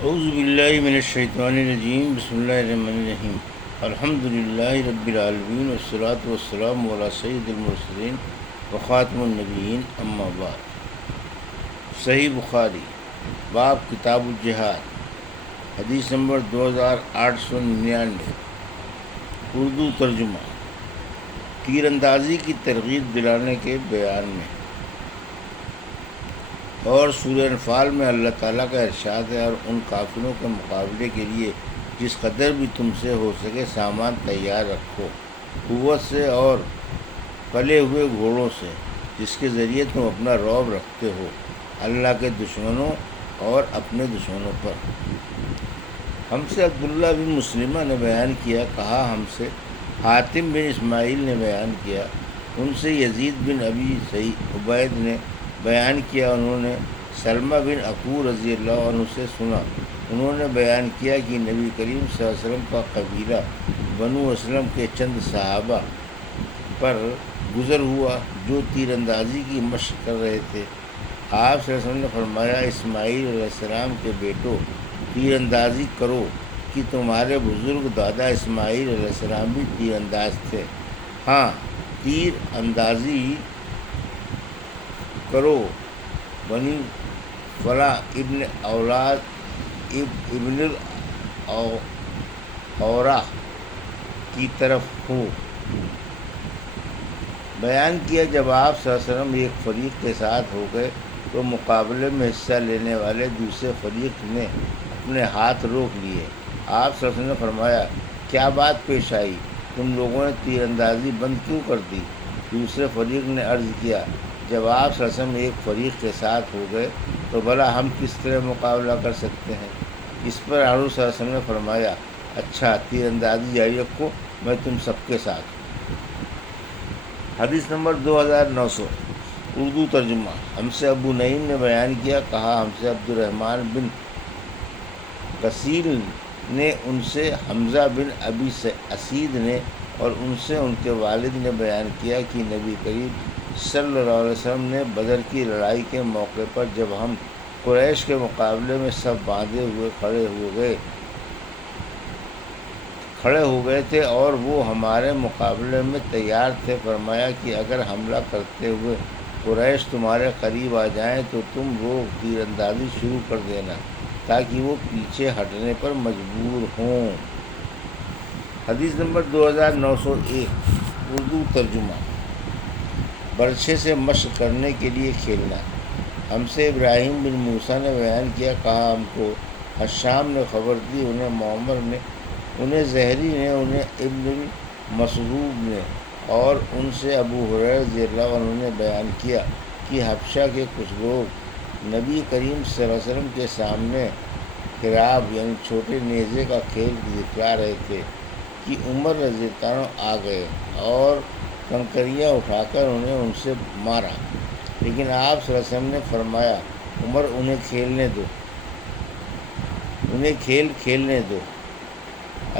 اعوذ باللہ من الشیطان الرجیم، بسم اللہ الرحمن الرحیم۔ الحمد للہ رب العالمین والصلاة والسلام علی سید المرسلین وخاتم النبیین، اما بعد۔ صحیح بخاری، باب کتاب الجہاد، حدیث نمبر 2899، اردو ترجمہ۔ تیر اندازی کی ترغیب دلانے کے بیان میں اور سورہ انفال میں اللہ تعالیٰ کا ارشاد ہے، اور ان کافروں کے مقابلے کے لیے جس قدر بھی تم سے ہو سکے سامان تیار رکھو، قوت سے اور پلے ہوئے گھوڑوں سے، جس کے ذریعے تم اپنا رعب رکھتے ہو اللہ کے دشمنوں اور اپنے دشمنوں پر۔ ہم سے عبداللہ بن مسلمہ نے بیان کیا، کہا ہم سے حاتم بن اسماعیل نے بیان کیا، ان سے یزید بن ابی عبید نے بیان کیا، انہوں نے سلمہ بن عقور رضی اللہ عنہ سے سنا، انہوں نے بیان کیا کہ نبی کریم صلی اللہ علیہ وسلم کا قبیلہ بنو اسلم کے چند صحابہ پر گزر ہوا جو تیر اندازی کی مشق کر رہے تھے۔ آپ صلی اللہ علیہ وسلم نے فرمایا، اسماعیل علیہ السلام کے بیٹوں، تیر اندازی کرو کہ تمہارے بزرگ دادا اسماعیل علیہ السلام بھی تیر انداز تھے۔ ہاں، تیر اندازی کرو، بنی فلاں ابن اولاد ابن الاورا کی طرف ہو۔ بیان کیا، جب آپ صلی اللہ علیہ وسلم ایک فریق کے ساتھ ہو گئے تو مقابلے میں حصہ لینے والے دوسرے فریق نے اپنے ہاتھ روک لیے۔ آپ صلی اللہ علیہ وسلم نے فرمایا، کیا بات پیش آئی؟ تم لوگوں نے تیر اندازی بند کیوں کر دی؟ دوسرے فریق نے عرض کیا، جب آپ صلی اللہ علیہ وسلم ایک فریق کے ساتھ ہو گئے تو بھلا ہم کس طرح مقابلہ کر سکتے ہیں؟ اس پر حضور صلی اللہ علیہ وسلم نے فرمایا، اچھا، تیر اندازی جاری رکھو، میں تم سب کے ساتھ ہوں۔ حدیث نمبر 2900، اردو ترجمہ۔ ہم سے ابو نعیم نے بیان کیا، کہا ہم سے عبد الرحمن بن غسیل نے، ان سے حمزہ بن ابی اسید نے، اور ان سے ان کے والد نے بیان کیا کہ نبی کریم صلی اللہ علیہ وسلم نے بدر کی لڑائی کے موقع پر جب ہم قریش کے مقابلے میں سب باندھے ہوئے کھڑے ہو گئے تھے اور وہ ہمارے مقابلے میں تیار تھے، فرمایا کہ اگر حملہ کرتے ہوئے قریش تمہارے قریب آ جائیں تو تم روک تیر اندازی شروع کر دینا تاکہ وہ پیچھے ہٹنے پر مجبور ہوں۔ حدیث نمبر 2901، اردو ترجمہ۔ برچھے سے مشق کرنے کے لیے کھیلنا۔ ہم سے ابراہیم بن موسیٰ نے بیان کیا، کہا ہم کو حشام نے خبر دی، انہیں معمر نے، انہیں زہری نے، انہیں ابن مسعود نے، اور ان سے ابو ہریرہ رضی اللہ عنہ نے بیان کیا کہ حبشہ کے کچھ لوگ نبی کریم صلی اللہ علیہ وسلم کے سامنے حراب یعنی چھوٹے نیزے کا کھیل دکھلا رہے تھے کہ عمر رضی اللہ عنہ آ گئے اور کنکریاں اٹھا کر انہیں ان سے مارا، لیکن آپ صلی اللہ علیہ وسلم نے فرمایا، عمر انہیں کھیلنے دو۔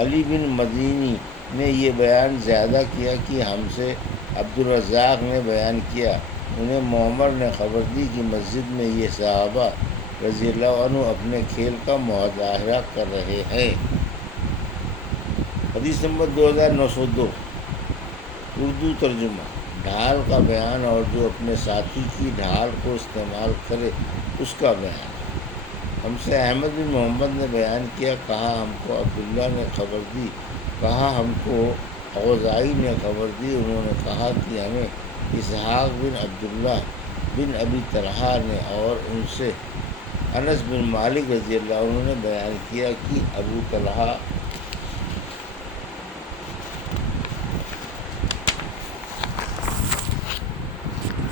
علی بن مدینی نے یہ بیان زیادہ کیا کہ ہم سے عبدالرزاق نے بیان کیا، انہیں معمر نے خبر دی کہ مسجد میں یہ صحابہ رضی اللہ عنہ اپنے کھیل کا مظاہرہ کر رہے ہیں۔ حدیث نمبر 2902، اردو ترجمہ۔ ڈھال کا بیان اور جو اپنے ساتھی کی ڈھال کو استعمال کرے اس کا بیان۔ ہم سے احمد بن محمد نے بیان کیا، کہا ہم کو عبداللہ نے خبر دی، کہا ہم کو اوزاعی نے خبر دی، انہوں نے کہا کہ ہمیں اسحاق بن عبداللہ بن ابی طلحہ نے، اور ان سے انس بن مالک رضی اللہ عنہ نے بیان کیا کہ ابو طلحہ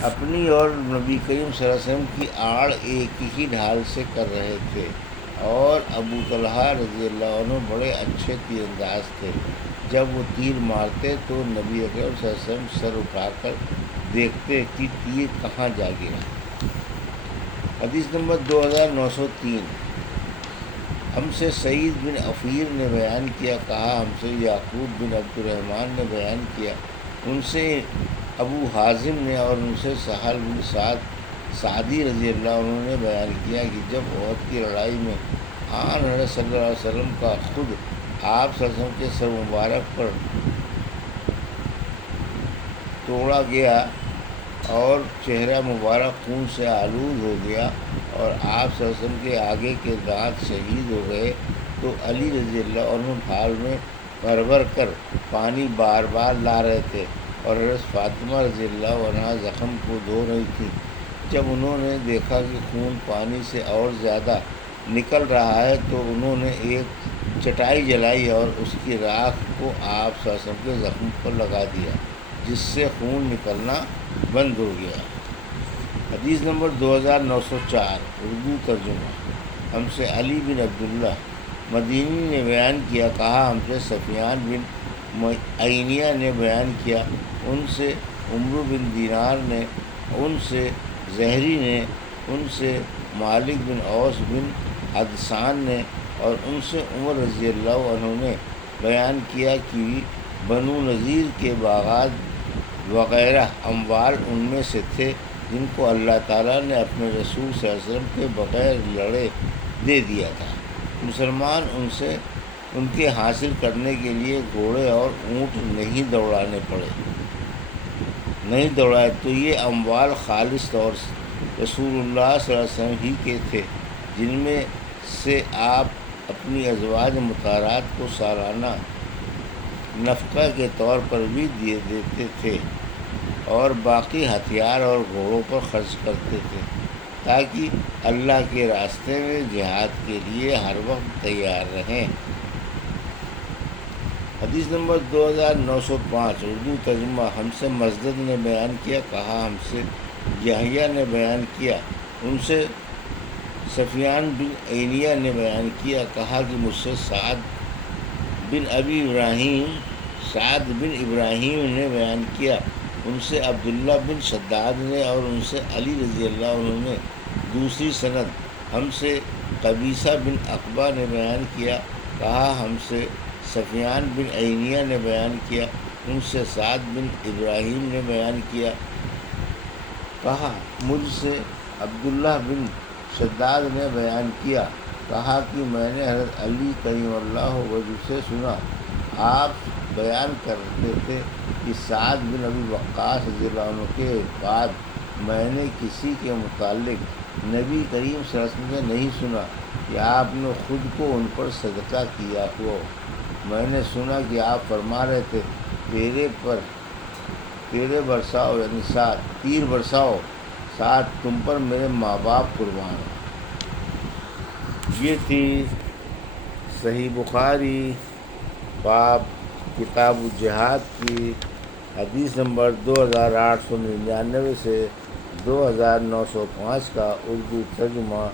اپنی اور نبی کریم صلی اللہ علیہ وسلم کی آڑ ایک ہی ڈھال سے کر رہے تھے، اور ابو طلحہ رضی اللہ عنہ بڑے اچھے تیر انداز تھے، جب وہ تیر مارتے تو نبی اکرم صلی اللہ علیہ وسلم سر اٹھا کر دیکھتے کہ تیر کہاں جا گرا۔ حدیث نمبر 2903، ہم سے سعید بن عفیر نے بیان کیا، کہا ہم سے یعقوب بن عبد الرحمن نے بیان کیا، ان سے ابو حازم نے، اور ان سے سہل بن سعدی رضی اللہ عنہ نے بیان کیا کہ جب احد کی لڑائی میں آن حضرت صلی اللہ علیہ وسلم کا خود آپ صلی اللہ علیہ وسلم کے سر مبارک پر توڑا گیا اور چہرہ مبارک خون سے آلود ہو گیا اور آپ صلی اللہ علیہ وسلم کے آگے کے دانت شہید ہو گئے، تو علی رضی اللہ عنہ ڈھال میں بھر کر پانی بار بار لا رہے تھے اور حضرت فاطمہ رضی اللہ عنہا زخم کو دھو رہی تھی۔ جب انہوں نے دیکھا کہ خون پانی سے اور زیادہ نکل رہا ہے تو انہوں نے ایک چٹائی جلائی اور اس کی راکھ کو آپ صلی اللہ علیہ وسلم کے زخم پر لگا دیا، جس سے خون نکلنا بند ہو گیا۔ حدیث نمبر 2904 اردو ترجمہ۔ ہم سے علی بن عبداللہ مدینی نے بیان کیا، کہا ہم سے سفیان بن عینیہ نے بیان کیا، ان سے عمرو بن دینار نے، ان سے زہری نے، ان سے مالک بن اوس بن عدسان نے، اور ان سے عمر رضی اللہ عنہ نے بیان کیا کہ بنو نذیر کے باغات وغیرہ اموال ان میں سے تھے جن کو اللہ تعالیٰ نے اپنے رسول صلی اللہ علیہ وسلم کے بغیر لڑے دے دیا تھا۔ مسلمان ان کے حاصل کرنے کے لیے گھوڑے اور اونٹ نہیں دوڑائے تو یہ اموال خالص طور سے رسول اللہ صلی اللہ علیہ وسلم ہی کے تھے، جن میں سے آپ اپنی ازواج مطہرات کو سالانہ نفقہ کے طور پر بھی دیتے تھے اور باقی ہتھیار اور گھوڑوں پر خرچ کرتے تھے تاکہ اللہ کے راستے میں جہاد کے لیے ہر وقت تیار رہیں۔ حدیث نمبر 2905 اردو ترجمہ۔ ہم سے مسدد نے بیان کیا، کہا ہم سے یحییٰ نے بیان کیا، ان سے سفیان بن عینیہ نے بیان کیا، کہا کہ مجھ سے سعد بن ابراہیم نے بیان کیا، ان سے عبداللہ بن شداد نے، اور ان سے علی رضی اللہ عنہ نے دوسری سند ہم سے قبیصہ بن عقبہ نے بیان کیا، کہا ہم سے سفیان بن عینیہ نے بیان کیا، ان سے سعد بن ابراہیم نے بیان کیا، کہا مجھ سے عبداللہ بن شداد نے بیان کیا، کہا کہ میں نے حضرت علی کریم اللہ وجہ سے سنا، آپ بیان کرتے تھے کہ سعد بن ابی وقاص رضی اللہ عنہ کے بعد میں نے کسی کے متعلق نبی کریم صلی اللہ علیہ وسلم سے نہیں سنا کہ آپ نے خود کو ان پر صدقہ کیا ہو۔ میں نے سنا کہ آپ فرما رہے تھے، تیرے برساؤ یعنی تیر برساؤ، ساتھ تم پر میرے ماں باپ قربان ہوں۔ یہ تھی صحیح بخاری باب کتاب الجہاد کی حدیث نمبر 2899 سے 2905 کا اردو ترجمہ،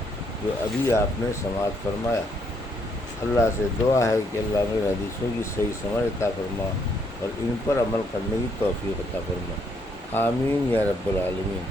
جو ابھی آپ نے سماعت فرمایا۔ اللہ سے دعا ہے کہ اللہ میرے حدیثوں کی صحیح سمجھ عطا فرما اور ان پر عمل کرنے کی توفیق عطا فرما، آمین یا رب العالمین۔